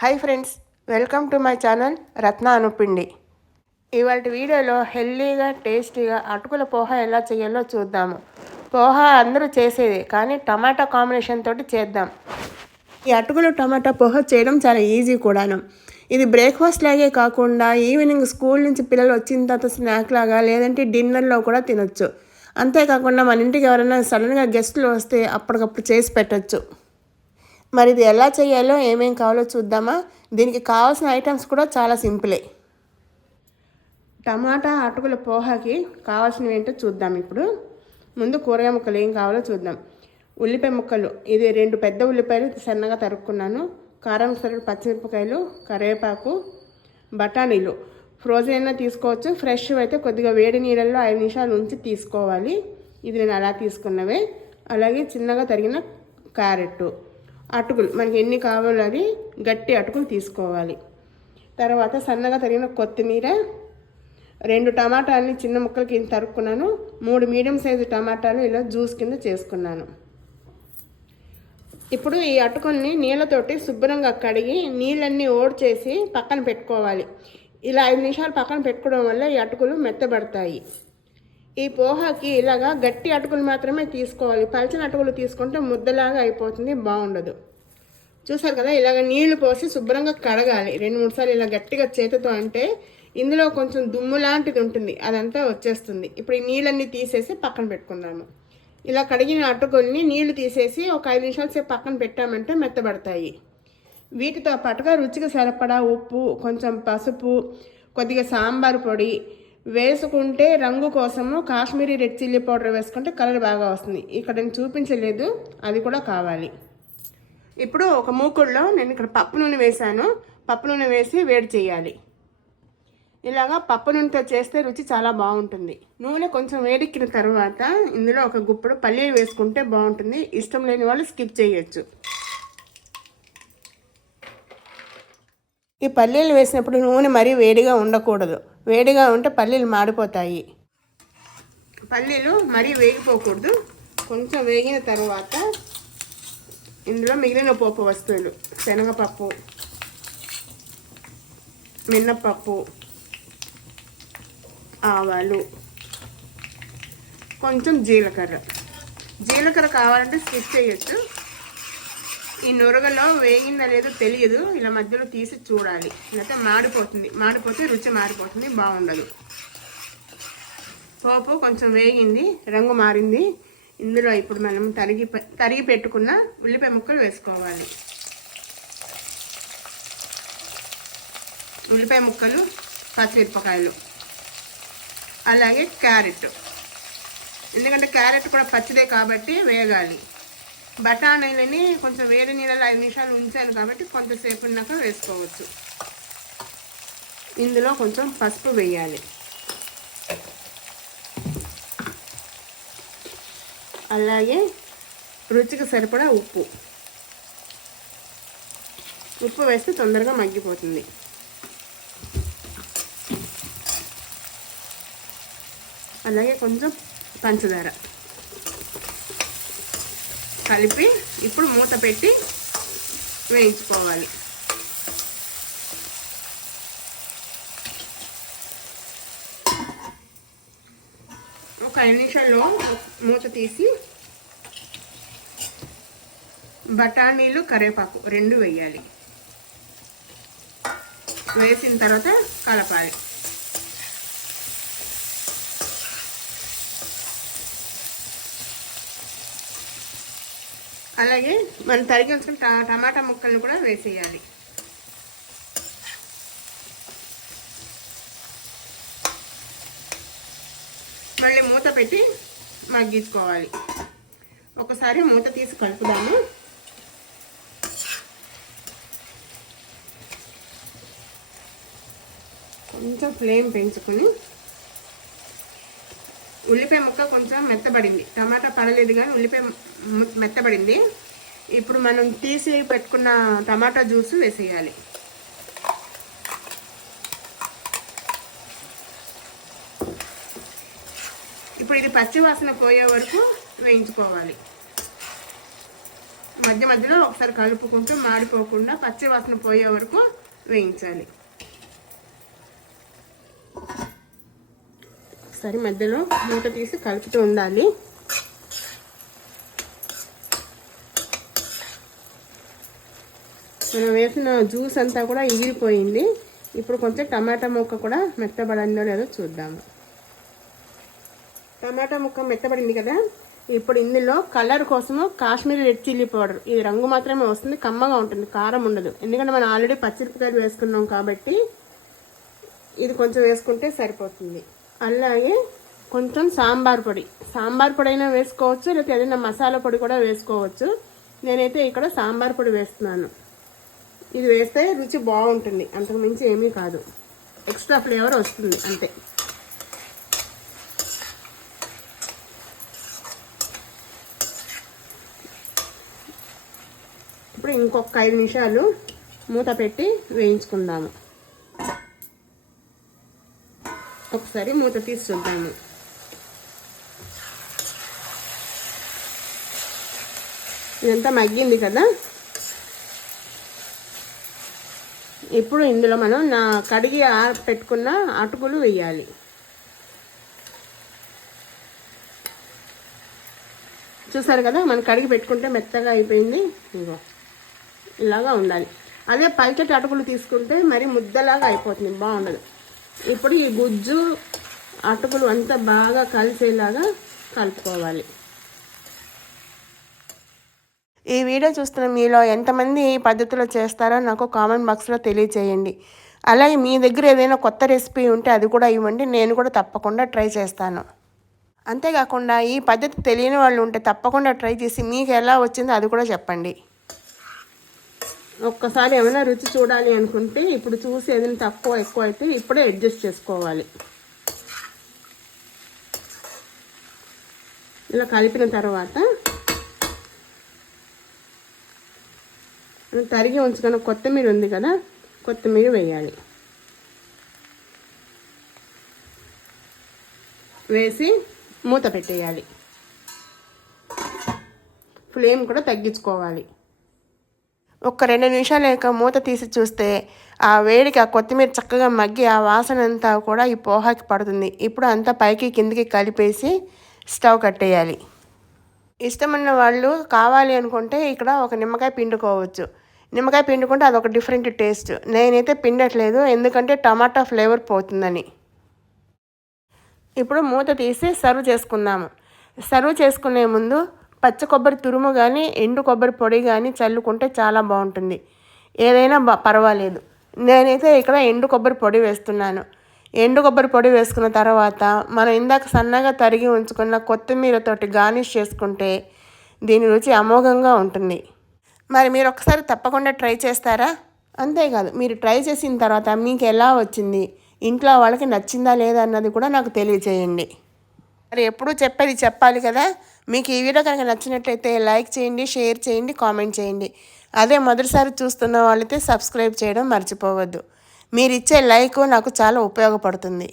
Hi friends welcome to my channel Ratna Anupindi ఇవాటి వీడియోలో హెల్దీగా టేస్టీగా అటుకుల పోహ ఎలా చేయాలో చూద్దాము. పోహ అందరూ చేసేది కానీ టమాటా కాంబినేషన్ తోటి చేద్దాం. ఈ అటుకులు టమాటా పోహ చేయడం చాలా ఈజీ కూడాను. ఇది బ్రేక్ఫాస్ట్ లాగే కాకుండా ఈవినింగ్ స్కూల్ నుంచి పిల్లలు వచ్చిన తర్వాత స్నాక్ లాగా లేదంటే డిన్నర్లో కూడా తినొచ్చు. అంతేకాకుండా మన ఇంటికి ఎవరైనా సడన్గా గెస్టులు వస్తే అప్పటికప్పుడు చేసి పెట్టచ్చు. మరి ఇది ఎలా చేయాలో ఏమేం కావాలో చూద్దామా? దీనికి కావాల్సిన ఐటమ్స్ కూడా చాలా సింపులే టమాటా అటుకుల పోహాకి కావాల్సినవి ఏంటో చూద్దాం ఇప్పుడు. ముందు కూరగాయ ముక్కలు ఏం కావాలో చూద్దాం. ఉల్లిపాయ ముక్కలు. ఇది రెండు పెద్ద ఉల్లిపాయలు సన్నగా తరుక్కున్నాను. కారం సరుడు పచ్చిమిరపకాయలు కరివేపాకు బఠానీలు. ఫ్రోజన్ అయినా తీసుకోవచ్చు. ఫ్రెష్ అయితే కొద్దిగా వేడి నీళ్ళల్లో ఐదు నిమిషాలు ఉంచి తీసుకోవాలి. ఇది నేను అలా తీసుకున్నవే. అలాగే చిన్నగా తరిగిన క్యారెట్. అటుకులు. మనకి ఎన్ని కావాలో అది గట్టి అటుకులు తీసుకోవాలి. తర్వాత సన్నగా తరిగిన కొత్తిమీర రెండు టమాటాలని చిన్న ముక్కలు కింద తరుక్కున్నాను. మూడు మీడియం సైజు టమాటాలు ఇలా జ్యూస్ కింద చేసుకున్నాను. ఇప్పుడు ఈ అటుకుల్ని నీళ్ళతోటి శుభ్రంగా కడిగి నీళ్ళన్నీ ఓడ్ చేసి పక్కన పెట్టుకోవాలి. ఇలా ఐదు నిమిషాలు పక్కన పెట్టుకోవడం వల్ల ఈ అటుకులు మెత్తబడతాయి. ఈ పోహాకి ఇలాగా గట్టి అటుకులు మాత్రమే తీసుకోవాలి. పలచని అటుకులు తీసుకుంటే ముద్దలాగా అయిపోతుంది బాగుండదు. చూసారు కదా ఇలాగ నీళ్ళు పోసి శుభ్రంగా కడగాలి. రెండు మూడు సార్లు ఇలా గట్టిగా చేతితో అంటే ఇందులో కొంచెం దుమ్ము లాంటిది ఉంటుంది అదంతా వచ్చేస్తుంది. ఇప్పుడు ఈ నీళ్ళన్నీ తీసేసి పక్కన పెట్టుకుందాము. ఇలా కడిగిన అటుకుల్ని నీళ్ళు తీసేసి ఒక ఐదు నిమిషాల సేపు పక్కన పెట్టామంటే మెత్తబడతాయి. వీటితో పాటుగా రుచికి సరిపడా ఉప్పు కొంచెం పసుపు కొద్దిగా సాంబార్ పొడి వేసుకుంటే రంగు కోసము కాశ్మీరీ రెడ్ చిల్లీ పౌడర్ వేసుకుంటే కలర్ బాగా వస్తుంది. ఇక్కడ నేను చూపించలేదు అది కూడా కావాలి. ఇప్పుడు ఒక మూకుడులో నేను ఇక్కడ పప్పు నూనె వేసాను పప్పు నూనె వేసి వేడి చేయాలి. ఇలాగా పప్పు నూనెతో చేస్తే రుచి చాలా బాగుంటుంది. నూనె కొంచెం వేడెక్కిన తర్వాత ఇందులో ఒక గుప్పుడు పల్లీలు వేసుకుంటే బాగుంటుంది. ఇష్టం లేని వాళ్ళు స్కిప్ చేయొచ్చు. ఈ పల్లీలు వేసినప్పుడు నూనె మరీ వేడిగా ఉండకూడదు. వేడిగా ఉంటే పల్లీలు మాడిపోతాయి. పల్లీలు మరీ వేగిపోకూడదు. కొంచెం వేగిన తర్వాత ఇందులో మిగిలిన పోపు వస్తువులు శనగపప్పు మినప్పప్పు ఆవాలు కొంచెం జీలకర్ర. జీలకర్ర కావాలంటే స్కిప్ చేయొచ్చు. ఈ నురగలో వేగిందా లేదో తెలియదు. ఇలా మధ్యలో తీసి చూడాలి. లేకపోతే మాడిపోతుంది. మాడిపోతే రుచి మారిపోతుంది బాగుండదు. పోపు కొంచెం వేగింది రంగు మారింది. ఇందులో ఇప్పుడు మనం తరిగి తరిగి పెట్టుకున్న ఉల్లిపాయ ముక్కలు వేసుకోవాలి. ఉల్లిపాయ ముక్కలు పచ్చిమిరపకాయలు. అలాగే క్యారెట్. ఎందుకంటే క్యారెట్ కూడా పచ్చిదే కాబట్టి వేగాలి. బఠానీలని కొంచెం వేడి నీళ్ళలో ఐదు నిమిషాలు ఉంచాను కాబట్టి కొంతసేపు ఉన్నాక వేసుకోవచ్చు. ఇందులో కొంచెం పసుపు వేయాలి. అలాగే రుచికి సరిపడా ఉప్పు. ఉప్పు వేస్తే తొందరగా మగ్గిపోతుంది. అలాగే కొంచెం పంచదార. కలిపి ఇప్పుడు మూత పెట్టి వేయించుకోవాలి. ఒక ఐదు నిమిషాల్లో మూత తీసి బఠానీలు కరివేపాకు రెండు వేయాలి. వేసిన తర్వాత కలపాలి. అలాగే మనం తరిగి ఉంచుకున్న టమాటా ముక్కలను కూడా వేసేయాలి. మళ్ళీ మూత పెట్టి మగ్గించుకోవాలి. ఒకసారి మూత తీసి కలుపుదాము. కొంచెం ఫ్లేమ్ పెంచుకొని ఉల్లిపాయ ముక్క కొంచెం మెత్తబడింది. టమాటా పడలేదు కానీ ఉల్లిపాయ మెత్తబడింది. ఇప్పుడు మనం తీసి పెట్టుకున్న టమాటా జ్యూస్ వేసేయాలి. ఇప్పుడు ఇది పచ్చివాసన పోయే వరకు వేయించుకోవాలి. మధ్య మధ్యలో ఒకసారి కలుపుకుంటూ మాడిపోకుండా పచ్చివాసన పోయే వరకు వేయించాలి. ఒకసారి మధ్యలో మూట తీసి కలుపుతూ ఉండాలి. మనం వేసిన జ్యూస్ అంతా కూడా ఎగిరిపోయింది ఇప్పుడు కొంచెం టమాటా ముక్క కూడా మెత్తబడిందో లేదో చూద్దాము టమాటా ముక్క మెత్తబడింది కదా? ఇప్పుడు ఇందులో కలర్ కోసము కాశ్మీరీ రెడ్ చిల్లీ పౌడర్. ఇది రంగు మాత్రమే వస్తుంది కమ్మగా ఉంటుంది కారం ఉండదు. ఎందుకంటే మనం ఆల్రెడీ పచ్చిమిరపకాయలు వేసుకున్నాం కాబట్టి ఇది కొంచెం వేసుకుంటే సరిపోతుంది. అలాగే కొంచెం సాంబార్ పొడి. సాంబార్ పొడి అయినా వేసుకోవచ్చు లేకపోతే ఏదైనా మసాలా పొడి కూడా వేసుకోవచ్చు. నేనైతే ఇక్కడ సాంబార్ పొడి వేస్తున్నాను. ఇది వేస్తే రుచి బాగుంటుంది. అంతకు మించి ఏమీ కాదు. ఎక్స్ట్రా ఫ్లేవర్ వస్తుంది అంతే. ఇప్పుడు ఇంకొక ఐదు నిమిషాలు మూత పెట్టి వేయించుకుందాము. ఒకసారి మూత తీసి చూద్దాము. ఇదంతా మగ్గింది కదా? ఇప్పుడు ఇందులో మనం నా కడిగి పెట్టుకున్న అటుకులు వేయాలి. చూసారు కదా? మనం కడిగి పెట్టుకుంటే మెత్తగా అయిపోయింది. ఇగో ఇలాగా ఉండాలి. అదే పల్చటి అటుకులు తీసుకుంటే మరి ముద్దలాగా అయిపోతుంది బాగుండదు. ఇప్పుడు ఈ గుజ్జు అటుకులు అంతా బాగా కలిసేలాగా కలుపుకోవాలి. ఈ వీడియో చూస్తున్న మీలో ఎంతమంది ఈ పద్ధతిలో చేస్తారో నాకు కామెంట్ బాక్స్లో తెలియచేయండి. అలాగే మీ దగ్గర ఏదైనా కొత్త రెసిపీ ఉంటే అది కూడా ఇవ్వండి నేను కూడా తప్పకుండా ట్రై చేస్తాను. అంతేకాకుండా ఈ పద్ధతి తెలియని వాళ్ళు ఉంటే తప్పకుండా ట్రై చేసి మీకు ఎలా వచ్చిందో అది కూడా చెప్పండి. ఒక్కసారి ఏమైనా రుచి చూడాలి అనుకుంటే ఇప్పుడు చూసి ఏదైనా తక్కువ ఎక్కువ అయితే ఇప్పుడే అడ్జస్ట్ చేసుకోవాలి. ఇలా కలిపిన తర్వాత తరిగి ఉంచుకున్న కొత్తిమీర ఉంది కదా కొత్తిమీర వేయాలి. వేసి మూత పెట్టేయాలి. ఫ్లేమ్ కూడా తగ్గించుకోవాలి. ఒక రెండు నిమిషాలు లేక మూత తీసి చూస్తే ఆ వేడికి ఆ కొత్తిమీర చక్కగా మగ్గి ఆ వాసన అంతా కూడా ఈ పోహాకి పడుతుంది. ఇప్పుడు అంతా పైకి కిందికి కలిపేసి స్టవ్ కట్టేయాలి. ఇష్టమున్న వాళ్ళు కావాలి అనుకుంటే ఇక్కడ ఒక నిమ్మకాయ పిండుకోవచ్చు. నిమ్మకాయ పిండుకుంటే అదొక డిఫరెంట్ టేస్ట్. నేనైతే పిండట్లేదు ఎందుకంటే టమాటా ఫ్లేవర్ పోతుందని. ఇప్పుడు మూత తీసి సర్వ్ చేసుకుందాము. సర్వ్ చేసుకునే ముందు పచ్చ కొబ్బరి తురుము కానీ ఎండు కొబ్బరి పొడి కానీ చల్లుకుంటే చాలా బాగుంటుంది. ఏదైనా పర్వాలేదు. నేనైతే ఇక్కడ ఎండు కొబ్బరి పొడి వేస్తున్నాను. ఎండు కొబ్బరి పొడి వేసుకున్న తర్వాత మనం ఇందాక సన్నగా తరిగి ఉంచుకున్న కొత్తిమీరతోటి గార్నిష్ చేసుకుంటే దీని రుచి అమోఘంగా ఉంటుంది. మరి మీరు ఒకసారి తప్పకుండా ట్రై చేస్తారా? అంతేకాదు మీరు ట్రై చేసిన తర్వాత మీకు ఎలా వచ్చింది? ఇంట్లో వాళ్ళకి నచ్చిందా లేదా అన్నది కూడా నాకు తెలియజేయండి మరి ఎప్పుడూ చెప్పేది చెప్పాలి కదా? మీకు ఈ వీడియో కనుక నచ్చినట్లయితే లైక్ చేయండి షేర్ చేయండి కామెంట్ చేయండి. అదే మొదటిసారి చూస్తున్న వాళ్ళైతే సబ్స్క్రైబ్ చేయడం మర్చిపోవద్దు. మీరు ఇచ్చే లైక్ నాకు చాలా ఉపయోగపడుతుంది.